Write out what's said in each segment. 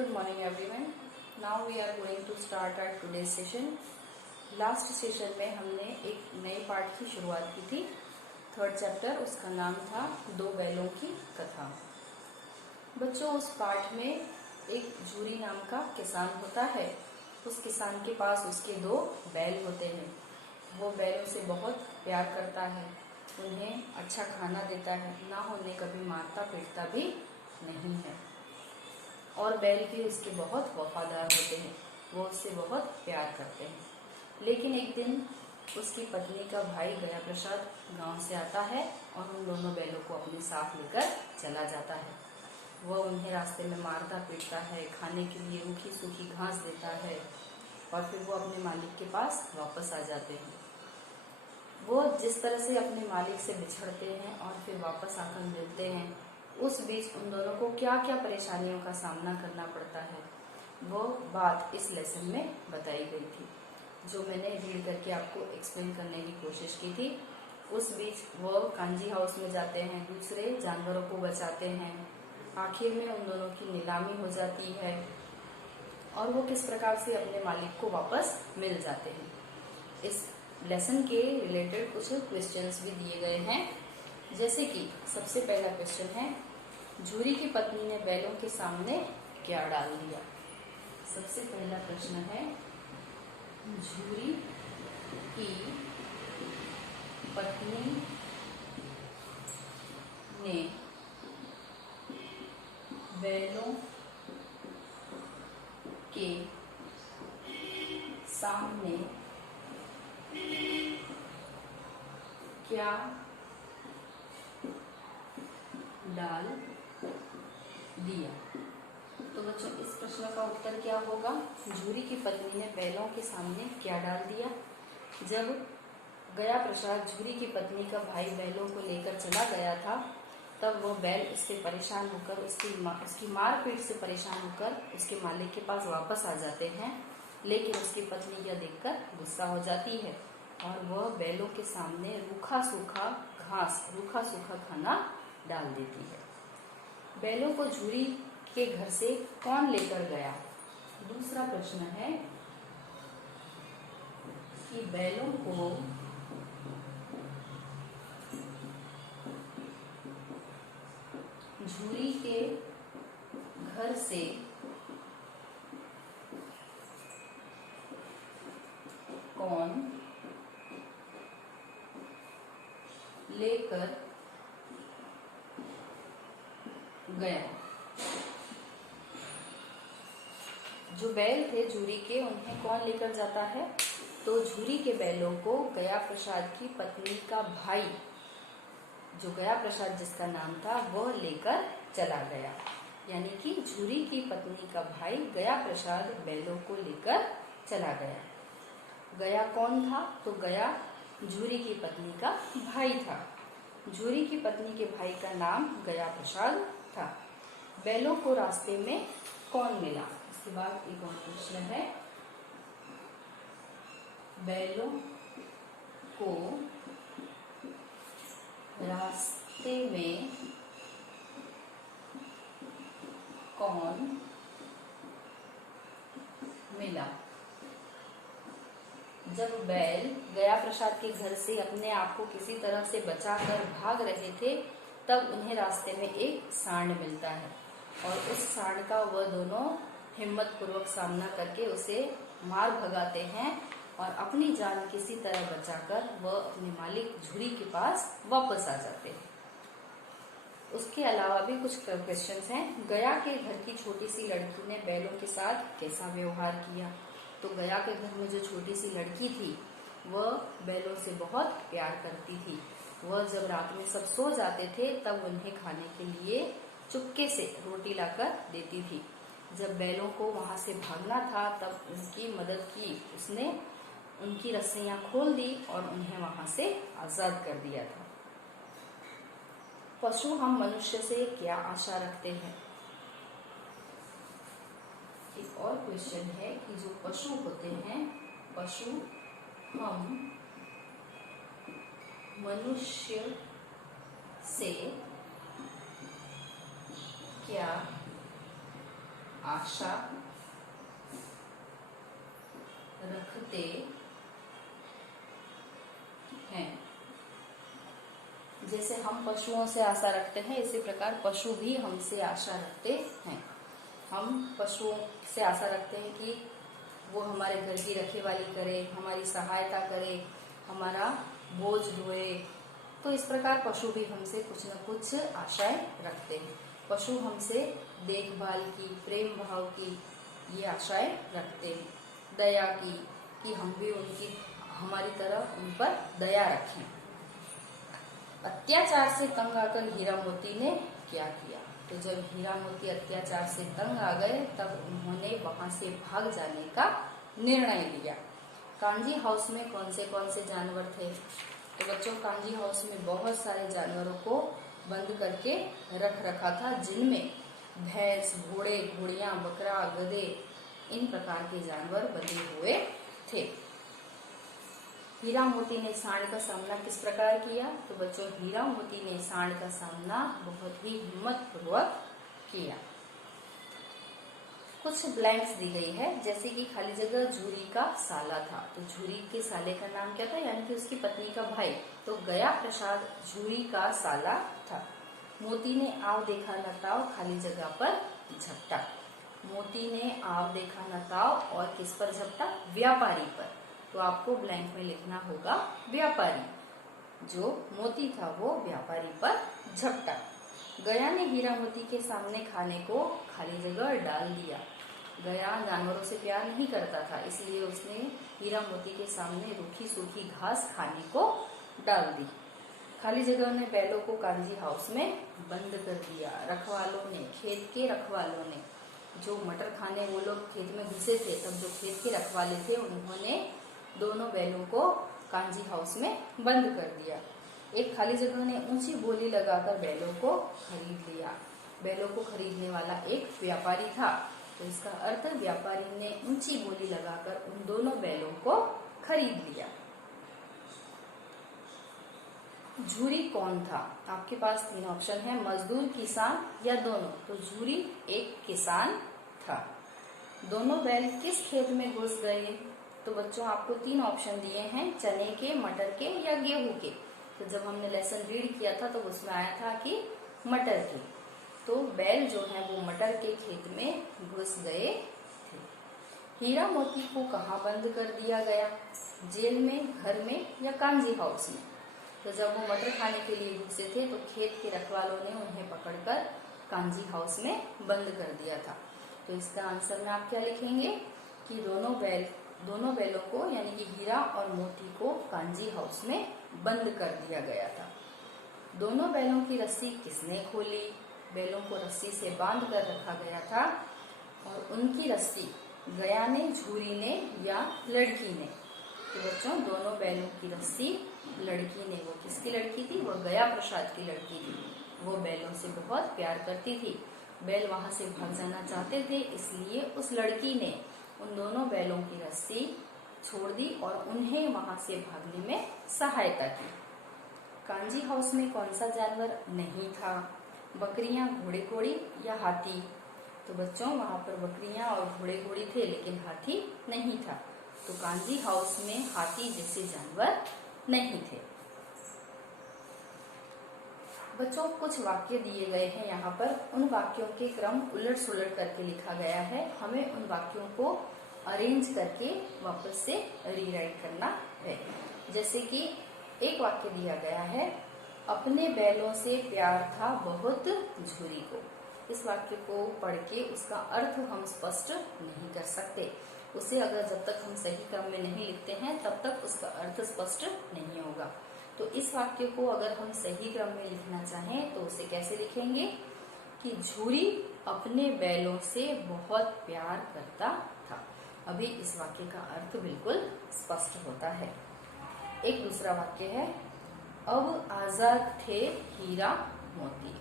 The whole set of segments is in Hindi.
Good morning everyone. Now we are going to start our today's session. Last session में हमने एक नए पार्ट की शुरुआत की थी, थर्ड चैप्टर, उसका नाम था दो बैलों की कथा। बच्चों, उस पार्ट में एक झूरी नाम का किसान होता है। उस किसान के पास उसके दो बैल होते हैं। वो बैलों से बहुत प्यार करता है, उन्हें अच्छा खाना देता है, ना उन्हें कभी मारता पीटता भी नहीं है। और बैल भी उसके बहुत वफादार होते हैं, वो उससे बहुत प्यार करते हैं। लेकिन एक दिन उसकी पत्नी का भाई गया प्रसाद गांव से आता है और उन दोनों बैलों को अपने साथ लेकर चला जाता है। वह उन्हें रास्ते में मारता पीटता है, खाने के लिए रूखी सूखी घास देता है और फिर वो अपने मालिक के पास वापस आ जाते हैं। वो जिस तरह से अपने मालिक से बिछड़ते हैं और फिर वापस आकर मिलते हैं, उस बीच उन दोनों को क्या क्या परेशानियों का सामना करना पड़ता है, वो बात इस लेसन में बताई गई थी, जो मैंने रीड करके आपको एक्सप्लेन करने की कोशिश की थी। उस बीच वो कांजी हाउस में जाते हैं, दूसरे जानवरों को बचाते हैं। आखिर में उन दोनों की नीलामी हो जाती है और वो किस प्रकार से अपने मालिक को वापस मिल जाते हैं। इस लेसन के रिलेटेड कुछ क्वेश्चंस भी दिए गए हैं, जैसे कि सबसे पहला क्वेश्चन है, झूरी की पत्नी ने बैलों के सामने क्या डाल दिया। सबसे पहला प्रश्न है, झूरी की पत्नी ने बैलों के सामने क्या डाल दिया। तो बच्चों, इस प्रश्न का उत्तर क्या होगा? झूरी की पत्नी ने बैलों के सामने क्या डाल दिया। जब गया प्रसाद झूरी की पत्नी का भाई बैलों को लेकर चला गया था, तब वो बैल उससे परेशान होकर, उसकी मारपीट से परेशान होकर उसके मालिक के पास वापस आ जाते हैं। लेकिन उसकी पत्नी यह देखकर गुस्सा हो जाती है और वह बैलों के सामने रूखा सूखा घास, रूखा सूखा खाना डाल देती है। बैलों को झूरी के घर से कौन लेकर गया। दूसरा प्रश्न है कि बैलों को झूरी के घर से कौन लेकर गया। जो बैल थे झूरी के, उन्हें कौन लेकर जाता है? तो झूरी के बैलों को गया प्रसाद की पत्नी का भाई, जो गया प्रसाद जिसका नाम था, वह लेकर चला गया। यानी कि झूरी की पत्नी का भाई गया प्रसाद बैलों को लेकर चला गया। गया कौन था? तो गया झूरी की पत्नी का भाई था। झूरी की पत्नी के भाई का नाम गया प्रसाद था। बैलों को रास्ते में कौन मिला। इसके बाद एक और प्रश्न है, बैलों को रास्ते में कौन मिला। जब बैल गया प्रसाद के घर से अपने आप को किसी तरह से बचाकर भाग रहे थे, तब उन्हें रास्ते में एक सांड मिलता है और उस सांड का वह दोनों हिम्मत पूर्वक सामना करके उसे मार भगाते हैं और अपनी जान किसी तरह बचाकर वह अपने मालिक झूरी के पास वापस आ जाते हैं। उसके अलावा भी कुछ क्वेश्चंस हैं। गया के घर की छोटी सी लड़की ने बैलों के साथ कैसा व्यवहार किया। तो गया के घर में जो छोटी सी लड़की थी, वह बैलों से बहुत प्यार करती थी। वह जब रात में सब सो जाते थे, तब उन्हें खाने के लिए चुपके से रोटी लाकर देती थी। जब बैलों को वहां से भागना था, तब उनकी मदद की उसने, उनकी रस्सियां खोल दी और उन्हें वहां से आजाद कर दिया था। पशु हम मनुष्य से क्या आशा रखते हैं। एक और क्वेश्चन है कि जो पशु होते हैं, पशु हम मनुष्य से क्या आशा रखते हैं। जैसे हम पशुओं से आशा रखते हैं, इसी प्रकार पशु भी हमसे आशा रखते हैं। हम पशुओं से आशा रखते हैं कि वो हमारे घर की रखवाली करे, हमारी सहायता करे, हमारा बोझ ढोए। तो इस प्रकार पशु भी हमसे कुछ न कुछ आशाएं रखते हैं। पशु हमसे देखभाल की, प्रेम भाव की ये आशाएं रखते हैं। दया की, कि हम भी उनकी हमारी तरह उन पर दया रखें। अत्याचार से तंग आकर हीरा मोती ने क्या किया? तो जब हीरा मोती अत्याचार से तंग आ गए तब उन्होंने वहां से भाग जाने का निर्णय लिया। कांजी हाउस में कौन से जानवर थे? तो बच्चों, कांजी हाउस में बहुत सारे जानवरों को बंद करके रख रखा था, जिनमें भैंस, घोड़े, घोड़ियां, बकरा, गधे, इन प्रकार के जानवर बंधे हुए थे। हीरा मोती ने सांड का सामना किस प्रकार किया? तो बच्चों, हीरा मोती ने सांड का सामना बहुत ही हिम्मत पूर्वक किया। कुछ ब्लैंक्स दी गई है, जैसे कि खाली जगह झूरी का साला था। तो झूरी के साले का नाम क्या था? यानी कि उसकी पत्नी का भाई। तो गया प्रसाद झूरी का साला था। मोती ने आव देखा न ताव, खाली जगह पर झपटा। मोती ने आव देखा न ताव और किस पर झपटा? व्यापारी पर। तो आपको ब्लैंक में लिखना होगा व्यापारी। जो मोती था वो व्यापारी पर झपटा। गया ने हीरा मोती के सामने खाने को खाली जगह डाल दिया। गया जानवरों से प्यार नहीं करता था, इसलिए उसने हीरा मोती के सामने रूखी सूखी घास खाने को डाल दी। खाली जगह ने बैलों को कांजी हाउस में बंद कर दिया। रखवालों ने, खेत के रखवालों ने, जो मटर खाने वो लोग खेत में घुसे थे, तब जो खेत के रखवाले थे उन्होंने दोनों बैलों को कांजी हाउस में बंद कर दिया। एक खाली जगह ने ऊंची बोली लगाकर बैलों को खरीद लिया। बैलों को खरीदने वाला एक व्यापारी था, तो इसका अर्थ व्यापारी ने ऊंची बोली लगाकर उन दोनों बैलों को खरीद लिया। झूरी कौन था? आपके पास 3 ऑप्शन है, मजदूर, किसान या दोनों। तो झूरी एक किसान था। दोनों बैल किस खेत में घुस गए? तो बच्चों, आपको 3 ऑप्शन दिए हैं, चने के, मटर के या गेहूं के। तो जब हमने लेसन रीड किया था तो उसमें आया था कि मटर के। तो बैल जो है वो मटर के खेत में घुस गए थे। हीरा मोती को कहाँ बंद कर दिया गया? जेल में, घर में या कांजी हाउस में? तो जब वो मटर खाने के लिए घुसे थे तो खेत के रखवालों ने उन्हें पकड़कर कांजी हाउस में बंद कर दिया था। तो इसका आंसर में आप क्या लिखेंगे कि दोनों बैलों को यानी कि हीरा और मोती को कांजी हाउस में बंद कर दिया गया था। दोनों बैलों की रस्सी किसने खोली? बैलों को रस्सी से बांध कर रखा गया था और उनकी रस्सी गया ने, झूरी ने या लड़की ने? तो बच्चों, दोनों बैलों की रस्सी लड़की ने। वो किसकी लड़की थी? वो गया प्रसाद की लड़की थी। वो बैलों से बहुत प्यार करती थी। बैल वहां से भाग जाना चाहते थे, इसलिए उस लड़की ने उन दोनों बैलों की रस्सी छोड़ दी और उन्हें वहां से भागने में सहायता की। कांजी हाउस में कौन सा जानवर नहीं था? बकरियां, घोड़े घोड़ी या हाथी? तो बच्चों, वहां पर बकरियां और घोड़े घोड़ी थे, लेकिन हाथी नहीं था। तो कांजी हाउस में हाथी जैसे जानवर नहीं थे। बच्चों, कुछ वाक्य दिए गए हैं यहाँ पर। उन वाक्यों के क्रम उलट सुलट करके लिखा गया है। हमें उन वाक्यों को अरेंज करके वापस से रीराइट करना है। जैसे कि एक वाक्य दिया गया है, अपने बैलों से प्यार था बहुत झूरी को। इस वाक्य को पढ़ के उसका अर्थ हम स्पष्ट नहीं कर सकते। उसे अगर जब तक हम सही क्रम में नहीं लिखते हैं तब तक उसका अर्थ स्पष्ट नहीं होगा। तो इस वाक्य को अगर हम सही क्रम में लिखना चाहें तो उसे कैसे लिखेंगे कि झूरी अपने बैलों से बहुत प्यार करता था। अभी इस वाक्य का अर्थ बिल्कुल स्पष्ट होता है। एक दूसरा वाक्य है, अब आजाद थे हीरा मोती।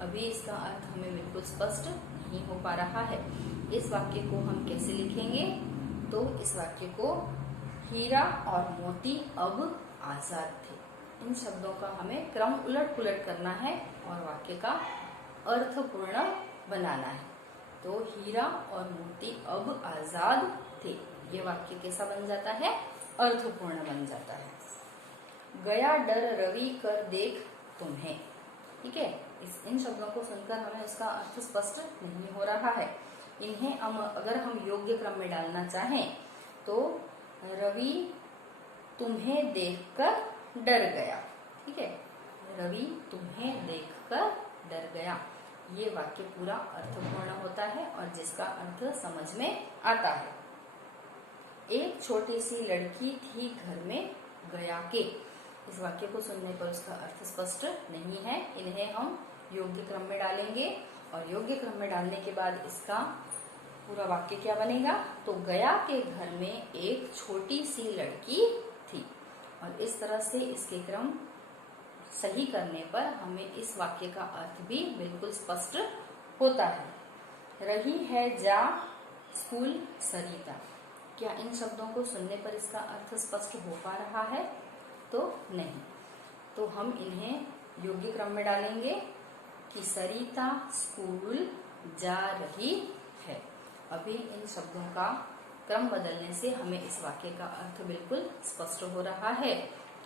अभी इसका अर्थ हमें बिल्कुल स्पष्ट नहीं हो पा रहा है। इस वाक्य को हम कैसे लिखेंगे? तो इस वाक्य को हीरा और मोती अब आजाद थे। इन शब्दों का हमें क्रम उलट पुलट करना है और वाक्य का अर्थपूर्ण बनाना है। तो हीरा और मोती अब आजाद थे। ये वाक्य कैसा बन जाता है? अर्थपूर्ण बन जाता है। गया डर रवि कर देख तुम्हें। ठीक है, इन शब्दों को सुनकर हमें उसका अर्थ स्पष्ट नहीं हो रहा है। इन्हें अगर हम योग्य क्रम में डालना चाहें तो रवि तुम्हें देखकर डर गया। ठीक है, रवि तुम्हें देखकर डर गया। ये वाक्य पूरा अर्थपूर्ण होता है और जिसका अर्थ समझ में आता है। एक छोटी सी लड़की थी घर में गया के। इस वाक्य को सुनने पर उसका अर्थ स्पष्ट नहीं है। इन्हें हम योग्य क्रम में डालेंगे और योग्य क्रम में डालने के बाद इसका पूरा वाक्य क्या बनेगा? तो गया के घर में एक छोटी सी लड़की थी। और इस तरह से इसके क्रम सही करने पर हमें इस वाक्य का अर्थ भी बिल्कुल स्पष्ट होता है। रही है जा स्कूल सरिता। क्या इन शब्दों को सुनने पर इसका अर्थ स्पष्ट हो पा रहा है? तो नहीं। तो हम इन्हें योग्य क्रम में डालेंगे कि सरिता स्कूल जा रही है। अभी इन शब्दों का क्रम बदलने से हमें इस वाक्य का अर्थ बिल्कुल स्पष्ट हो रहा है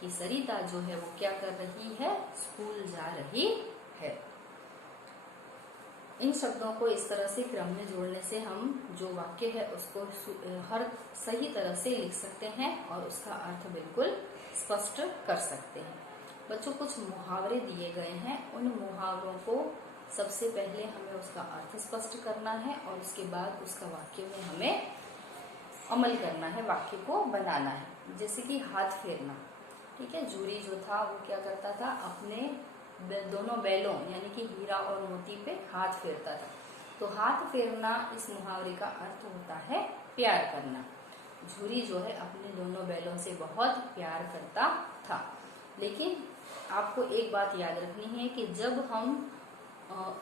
कि सरिता जो है वो क्या कर रही है? स्कूल जा रही है। इन शब्दों को इस तरह से क्रम में जोड़ने से हम जो वाक्य है उसको हर सही तरह से लिख सकते हैं और उसका अर्थ बिल्कुल स्पष्ट कर सकते हैं। बच्चों, कुछ मुहावरे दिए गए हैं। उन मुहावरों को सबसे पहले हमें उसका अर्थ स्पष्ट करना है और उसके बाद उसका वाक्य में हमें अमल करना है, वाक्य को बनाना है। जैसे कि हाथ फेरना। ठीक है, जूरी जो था वो क्या करता था? अपने दोनों बैलों यानी कि हीरा और मोती पे हाथ फेरता था। तो हाथ फेरना इस मुहावरे का अर्थ होता है प्यार करना। झूरी जो है अपने दोनों बैलों से बहुत प्यार करता था। लेकिन आपको एक बात याद रखनी है कि जब हम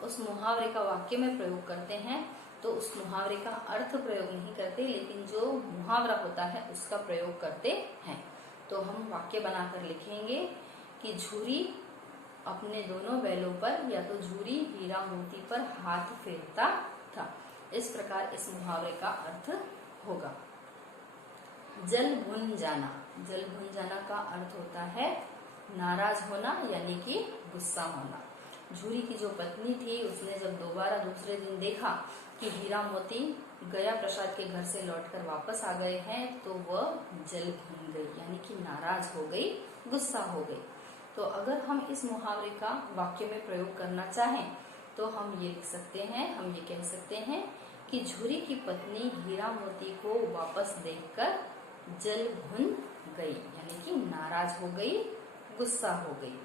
उस मुहावरे का वाक्य में प्रयोग करते हैं तो उस मुहावरे का अर्थ प्रयोग नहीं करते, लेकिन जो मुहावरा होता है उसका प्रयोग करते हैं। तो हम वाक्य बनाकर लिखेंगे कि झूरी अपने दोनों बैलों पर या तो झूरी हीरा मोती पर हाथ फेरता था। इस प्रकार इस मुहावरे का अर्थ होगा। जल भुन जाना। जल भुन जाना का अर्थ होता है नाराज होना यानी कि गुस्सा होना। झूरी की जो पत्नी थी उसने जब दोबारा दूसरे दिन देखा कि हीरा मोती गया प्रसाद के घर से लौटकर वापस आ गए हैं तो वह जल भुन गई यानी कि नाराज हो गई, गुस्सा हो गई। तो अगर हम इस मुहावरे का वाक्य में प्रयोग करना चाहें तो हम ये लिख सकते हैं, हम ये कह सकते हैं कि झूरी की पत्नी हीरा मोती को वापस देखकर जल भुन गई यानी कि नाराज हो गई, गुस्सा हो गई।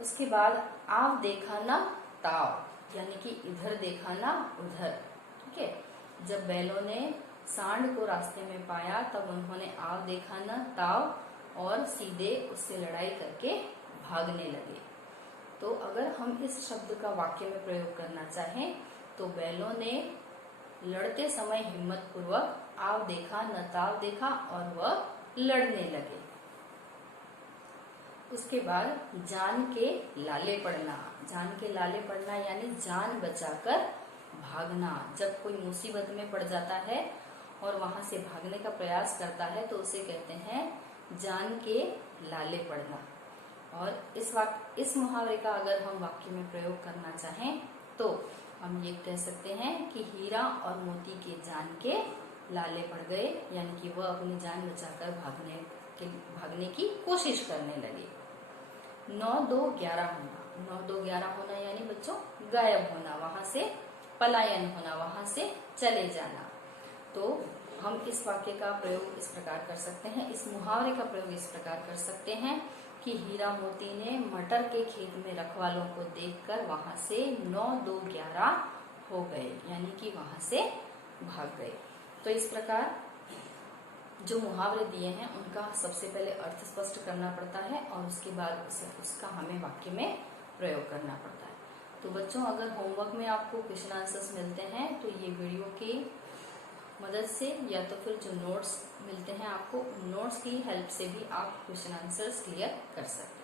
उसके बाद आव देखा ना ताव यानी कि इधर देखा ना उधर। ठीक है, जब बैलों ने सांड को रास्ते में पाया तब उन्होंने आव देखा ना ताव और सीधे उससे लड़ाई करके भागने लगे। तो अगर हम इस शब्द का वाक्य में प्रयोग करना चाहें तो बैलों ने लड़ते समय हिम्मत पूर्वक आव देखा न ताव देखा और वह लड़ने लगे। उसके बाद जान के लाले पड़ना। जान के लाले पड़ना यानी जान बचाकर भागना। जब कोई मुसीबत में पड़ जाता है और वहां से भागने का प्रयास करता है तो उसे कहते हैं जान के लाले पड़ना। और इस मुहावरे का अगर हम वाक्य में प्रयोग करना चाहें तो हम ये कह सकते हैं कि हीरा और मोती के जान के लाले पड़ गए यानी कि वह अपनी जान बचाकर भागने की कोशिश करने लगे। 9-2-11 होना। 9-2-11 होना यानी बच्चों गायब होना, वहां से पलायन होना, वहां से चले जाना। तो हम इस वाक्य का प्रयोग इस प्रकार कर सकते हैं, इस मुहावरे का प्रयोग इस प्रकार कर सकते हैं कि हीरा मोती ने मटर के खेत में रखवालों को देखकर वहां से 9-2-11 हो गए यानी कि वहां से भाग गए। तो इस प्रकार जो मुहावरे दिए हैं उनका सबसे पहले अर्थ स्पष्ट करना पड़ता है और उसके बाद उसका हमें वाक्य में प्रयोग करना पड़ता है। तो बच्चों, अगर होमवर्क में आपको क्वेश्चन आंसर्स मिलते हैं तो ये वीडियो की मदद से या तो फिर जो नोट्स मिलते हैं आपको, उन नोट्स की हेल्प से भी आप क्वेश्चन आंसर्स क्लियर कर सकते हैं।